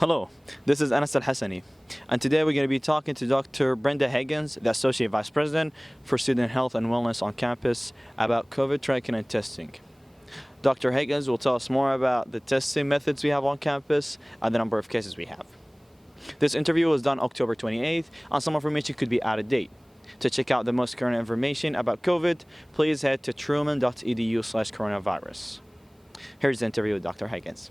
Hello, this is Anas Alhassani, and today we're going to be talking to Dr. Brenda Higgins, the Associate Vice President for Student Health and Wellness on campus, about COVID tracking and testing. Dr. Higgins will tell us more about the testing methods we have on campus and the number of cases we have. This interview was done October 28th, and some information could be out of date. To check out the most current information about COVID, please head to truman.edu/coronavirus. Here's the interview with Dr. Higgins.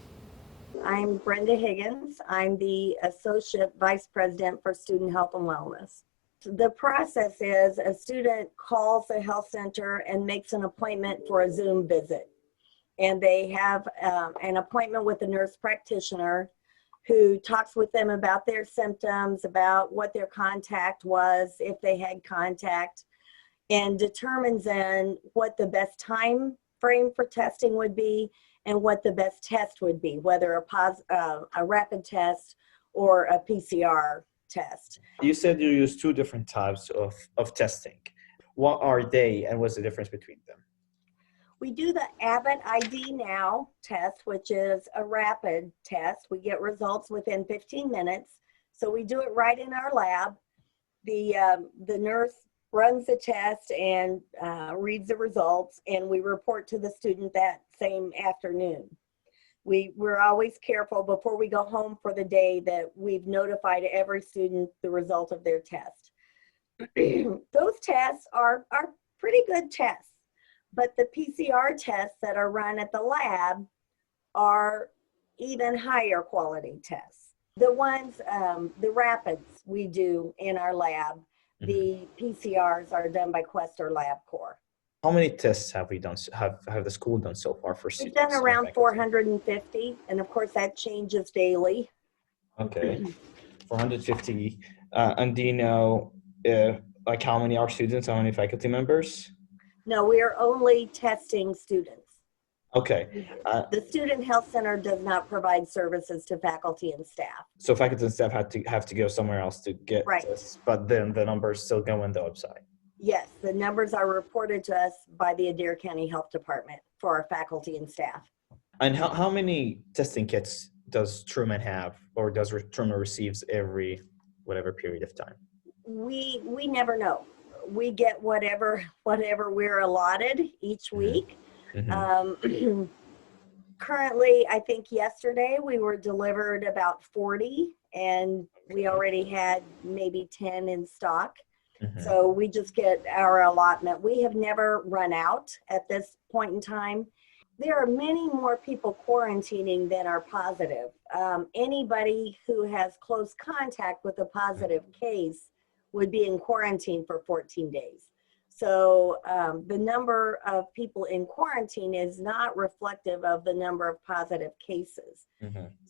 I'm Brenda Higgins. I'm the Associate Vice President for Student Health and Wellness. The process is a student calls the health center and makes an appointment for a Zoom visit. And they have an appointment with a nurse practitioner who talks with them about their symptoms, about what their contact was, if they had contact, and determines then what the best time frame for testing would be and what the best test would be, whether a rapid test or a PCR test. You said you use two different types of testing. What are they and what's the difference between them? We do the Abbott ID Now test, which is a rapid test. We get results within 15 minutes. So we do it right in our lab. The nurse runs the test and reads the results, and we report to the student that same afternoon. We're always careful before we go home for the day that we've notified every student the result of their test. Those tests are pretty good tests, but the PCR tests that are run at the lab are even higher quality tests. The ones, the rapids we do in our lab, the PCRs are done by Quest or LabCorp. How many tests have we done? Have the school done so far for We've students? done around 450, and of course that changes daily. Okay, 450. And do you know, like how many are students? How many faculty members? No, we are only testing students. Okay. The Student Health Center does not provide services to faculty and staff. So faculty and staff have to go somewhere else to get Right. this, but then the numbers still go on the website. Yes, the numbers are reported to us by the Adair County Health Department for our faculty and staff. And how many testing kits does Truman have, or does Truman receives every whatever period of time? We never know. We get whatever we're allotted each week. Currently, I think yesterday we were delivered about 40, and we already had maybe 10 in stock. So we just get our allotment. We have never run out at this point in time. There are many more people quarantining than are positive. Anybody who has close contact with a positive case would be in quarantine for 14 days. So the number of people in quarantine is not reflective of the number of positive cases.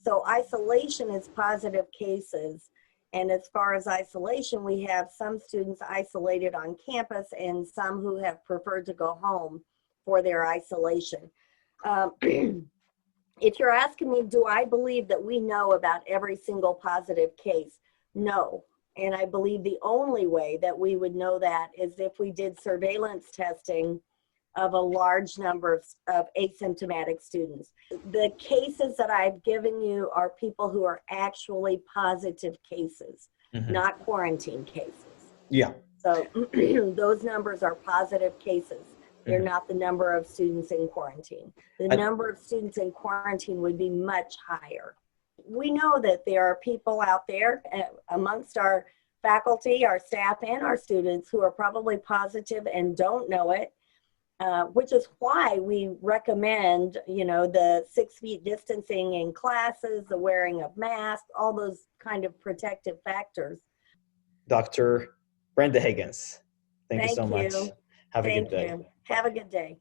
So isolation is positive cases. And as far as isolation, we have some students isolated on campus and some who have preferred to go home for their isolation. If you're asking me, do I believe that we know about every single positive case? No. And I believe the only way that we would know that is if we did surveillance testing of a large number of asymptomatic students. The cases that I've given you are people who are actually positive cases, not quarantine cases. Yeah. So those numbers are positive cases. They're not the number of students in quarantine. The number of students in quarantine would be much higher. We know that there are people out there amongst our faculty, our staff, and our students who are probably positive and don't know it, which is why we recommend, the 6 feet distancing in classes, the wearing of masks, all those kind of protective factors. Dr. Brenda Higgins, thank you so much. Have a good day. Have a good day.